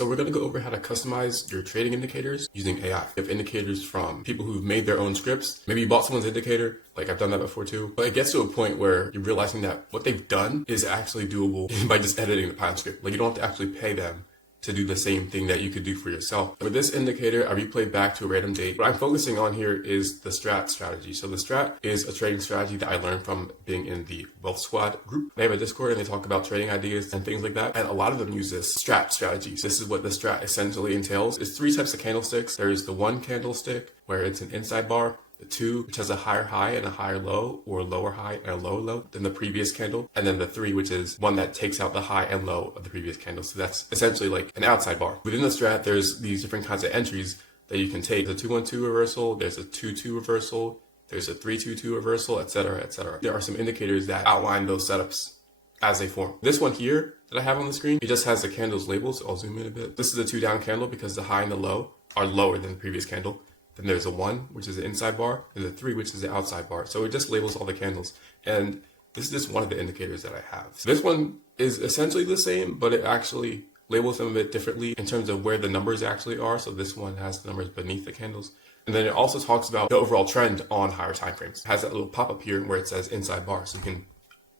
So we're going to go over how to customize your trading indicators using AI. You have indicators from people who've made their own scripts. Maybe you bought someone's indicator, like I've done that before too. But it gets to a point where you're realizing that what they've done is actually doable by just editing the Python script. Like you don't have to actually pay them to do the same thing that you could do for yourself. With this indicator, I replay back to a random date. What I'm focusing on here is the strat strategy. So the strat is a trading strategy that I learned from being in the Wealth Squad group. They have a Discord and they talk about trading ideas and things like that. And a lot of them use this strat strategy. So this is what the strat essentially entails. It's 3 types of candlesticks. There's the 1 candlestick where it's an inside bar. The 2, which has a higher high and a higher low, or a lower high and a lower low than the previous candle. And then the 3, which is one that takes out the high and low of the previous candle. So that's essentially like an outside bar. Within the strat, there's these different kinds of entries that you can take. There's a 2-1-2 reversal, there's a 2-2 reversal, there's a 3-2-2 reversal, etc., etc. There are some indicators that outline those setups as they form. This one here that I have on the screen, it just has the candles labeled, so I'll zoom in a bit. This is a 2 down candle because the high and the low are lower than the previous candle. Then there's a 1, which is the inside bar, and the 3, which is the outside bar. So it just labels all the candles. And this is just one of the indicators that I have. So this one is essentially the same, but it actually labels them a bit differently in terms of where the numbers actually are. So this one has the numbers beneath the candles. And then it also talks about the overall trend on higher time frames. It has that little pop-up here where it says inside bar, so you can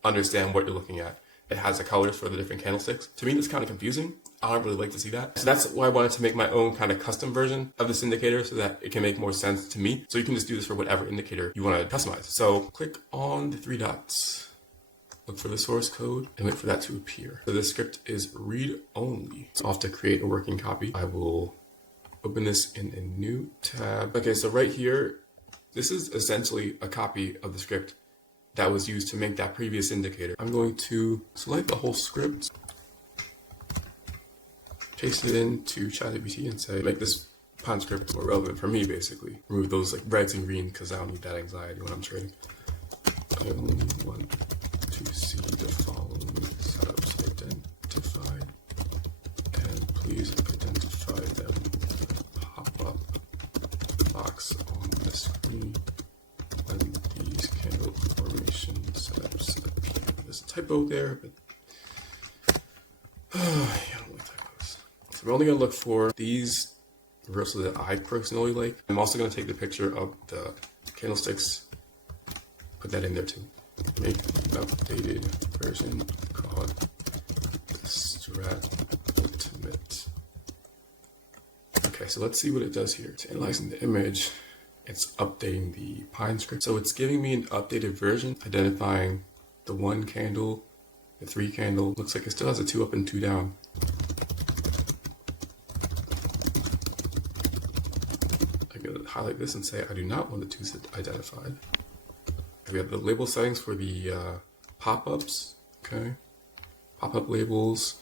understand what you're looking at. It has the colors for the different candlesticks. To me, that's kind of confusing. I don't really like to see that. So that's why I wanted to make my own kind of custom version of this indicator so that it can make more sense to me. So you can just do this for whatever indicator you want to customize. So click on the 3 dots, look for the source code, and wait for that to appear. So this script is read only. So I'll have to create a working copy. I will open this in a new tab. Okay, so right here, this is essentially a copy of the script that was used to make that previous indicator. I'm going to select the whole script, paste it into ChatGPT and say, make this Python script more relevant for me, basically. Remove those like reds and green because I don't need that anxiety when I'm trading. I only want to see the following setups identified, and please identify them with a pop-up box on the screen when these candle formation setups appear. There's a typo there, but I don't like typos. So we're only going to look for these reversals that I personally like. I'm also going to take the picture of the candlesticks, put that in there too. Make an updated version called Strat Ultimate. Okay, so let's see what it does here. It's analyzing the image. It's updating the Python script. So it's giving me an updated version, identifying the 1 candle, the 3 candle. Looks like it still has a 2 up and 2 down. I'm going to highlight this and say I do not want the 2s identified. We have the label settings for the pop-ups, okay, pop-up labels,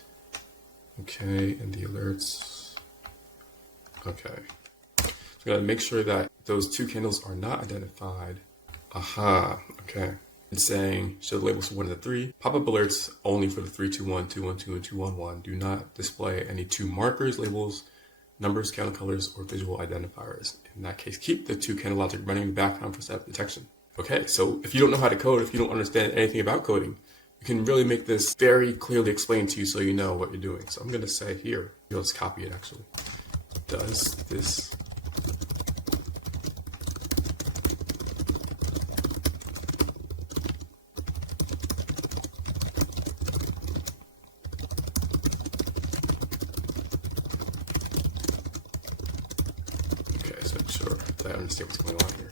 okay, and the alerts, okay. So we're going to make sure that those 2 candles are not identified. Aha, okay. It's saying show the labels for 1 and the 3. Pop-up alerts only for the 321, 212, and 211. Do not display any 2 markers, labels, numbers, candle colors, or visual identifiers. In that case, keep the 2 candle logic running in the background for setup detection. Okay, so if you don't know how to code, if you don't understand anything about coding, you can really make this very clearly explained to you so you know what you're doing. So I'm going to say here, let's copy it actually. Does this okay, so make sure that I understand what's going on here.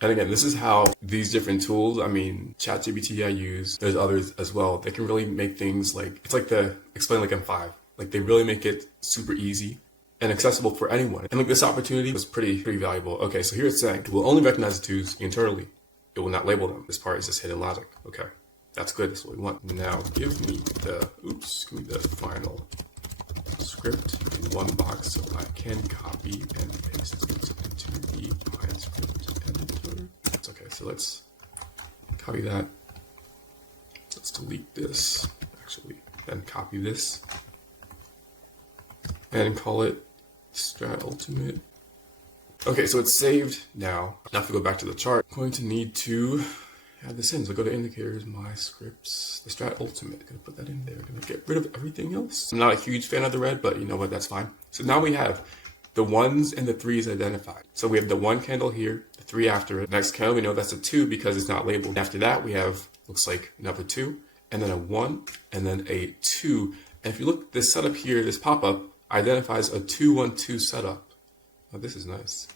And again, this is how these different tools, I mean, ChatGPT I use, there's others as well. They can really make things like, it's like the explain like M5. Like they really make it super easy and accessible for anyone. And like this opportunity was pretty valuable. Okay, so here it's saying, it will only recognize the 2s internally. It will not label them. This part is just hidden logic. Okay, that's good, that's what we want. Now give me the final script in one box so I can copy and paste it into the Python script editor. It's okay, so let's copy that. Let's delete this, actually, then copy this and call it Strat Ultimate. Okay, so it's saved now. Now if we go back to the chart, I'm going to need to add this in. So go to indicators, my scripts, the strat ultimate. Gonna put that in there. Gonna get rid of everything else. I'm not a huge fan of the red, but you know what? That's fine. So now we have the 1s and the 3s identified. So we have the 1 candle here, the 3 after it. Next candle, we know that's a 2 because it's not labeled. After that, we have, looks like another 2, and then a 1, and then a 2. And if you look, this setup here, this pop-up identifies a 2-1-2 setup. Oh, this is nice.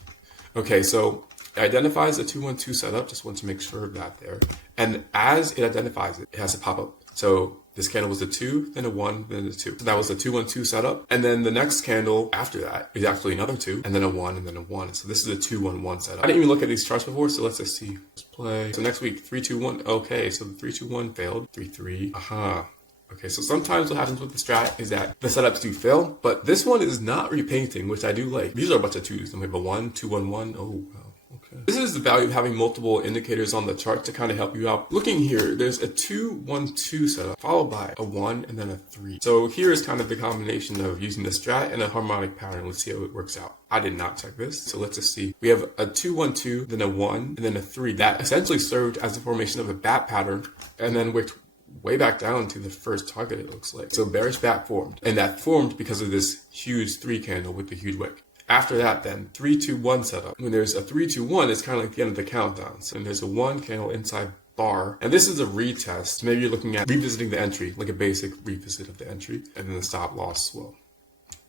Okay, so it identifies a 2-1-2 setup. Just want to make sure of that there. And as it identifies it, it has a pop-up. So this candle was a 2, then a 1, then a 2. So that was a 2-1-2 setup. And then the next candle after that is actually another 2, and then a 1, and then a 1. So this is a 2-1-1 setup. I didn't even look at these charts before, so let's just see. Let's play. So next week, 3-2-1. Okay, so the 3-2-1 failed. 3-3. Aha. Okay, so sometimes what happens with the strat is that the setups do fail, but this one is not repainting, which I do like. These are a bunch of 2s. Then we have a 1, 2-1-1. Oh, wow. Okay. This is the value of having multiple indicators on the chart to kind of help you out. Looking here, there's a 2-1-2 setup followed by a 1 and then a 3. So here is kind of the combination of using the strat and a harmonic pattern. Let's see how it works out. I did not check this, so let's just see. We have a 2-1-2, then a 1, and then a 3. That essentially served as the formation of a bat pattern, and then worked way back down to the first target, it looks like. So bearish bat formed, and that formed because of this huge 3 candle with the huge wick. After that, then 3-2-1 setup. When there's a 3-2-1, it's kind of like the end of the countdown. So there's a 1 candle inside bar, and this is a retest. Maybe you're looking at revisiting the entry, like a basic revisit of the entry, and then the stop loss. Well,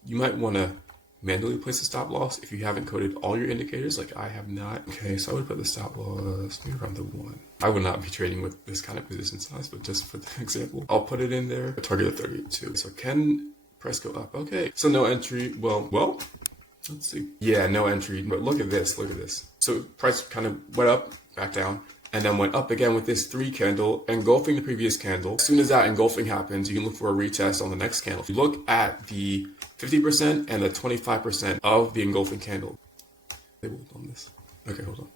you might want to manually place a stop loss if you haven't coded all your indicators, like I have not. Okay, so I would put the stop loss maybe around the 1. I would not be trading with this kind of position size, but just for the example, I'll put it in there. Target of 32. So can price go up? Okay, so no entry. Well, let's see. Yeah, no entry, but look at this, look at this. So price kind of went up, back down, and then went up again with this 3 candle, engulfing the previous candle. As soon as that engulfing happens, you can look for a retest on the next candle. If you look at the 50% and the 25% of the engulfing candle. Labeled on this. Okay, hold on.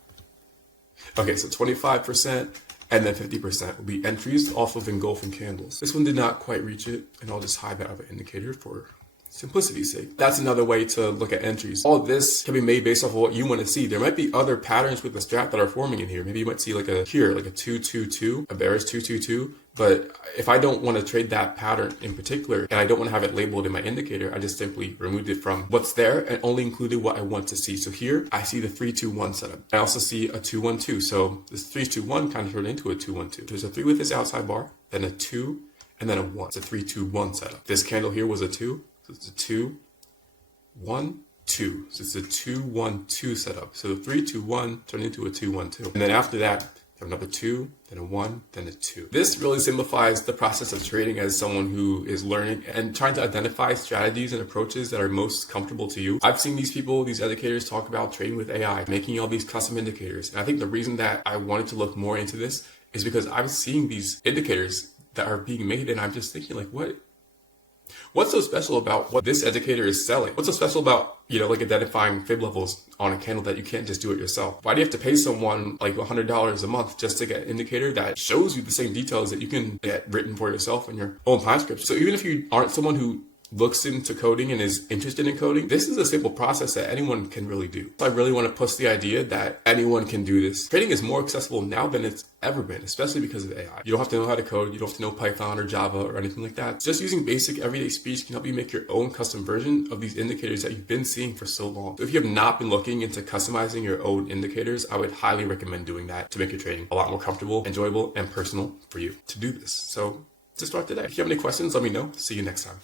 Okay, so 25% and then 50% will be entries off of engulfing candles. This one did not quite reach it, and I'll just hide that other indicator for simplicity's sake. That's another way to look at entries. All this can be made based off of what you want to see. There might be other patterns with the strat that are forming in here. Maybe you might see like a 2-2-2, a bearish 2-2-2. But if I don't want to trade that pattern in particular, and I don't want to have it labeled in my indicator, I just simply removed it from what's there and only included what I want to see. So here I see the 3-2-1 setup. I also see a 2-1-2. So this 3-2-1 kind of turned into a 2-1-2. There's a 3 with this outside bar, then a 2, and then a 1. It's a 3-2-1 setup. This candle here was a 2. So it's a 2, 1, 2. So it's a 2-1-2 setup. So the 3-2-1 turned into a 2-1-2. And then after that, another 2, then a 1, then a 2. This really simplifies the process of trading as someone who is learning and trying to identify strategies and approaches that are most comfortable to you. I've seen these people, these educators talk about trading with AI, making all these custom indicators. And I think the reason that I wanted to look more into this is because I'm seeing these indicators that are being made, and I'm just thinking like, what's so special about what this educator is selling? What's so special about, like identifying fib levels on a candle that you can't just do it yourself? Why do you have to pay someone like $100 a month just to get an indicator that shows you the same details that you can get written for yourself in your own time script? So even if you aren't someone who looks into coding and is interested in coding, this is a simple process that anyone can really do. I really want to push the idea that anyone can do this. Trading is more accessible now than it's ever been, especially because of AI. You don't have to know how to code. You don't have to know Python or Java or anything like that. Just using basic everyday speech can help you make your own custom version of these indicators that you've been seeing for so long. So if you have not been looking into customizing your own indicators, I would highly recommend doing that to make your trading a lot more comfortable, enjoyable, and personal for you to do this. So to start today. If you have any questions, let me know. See you next time.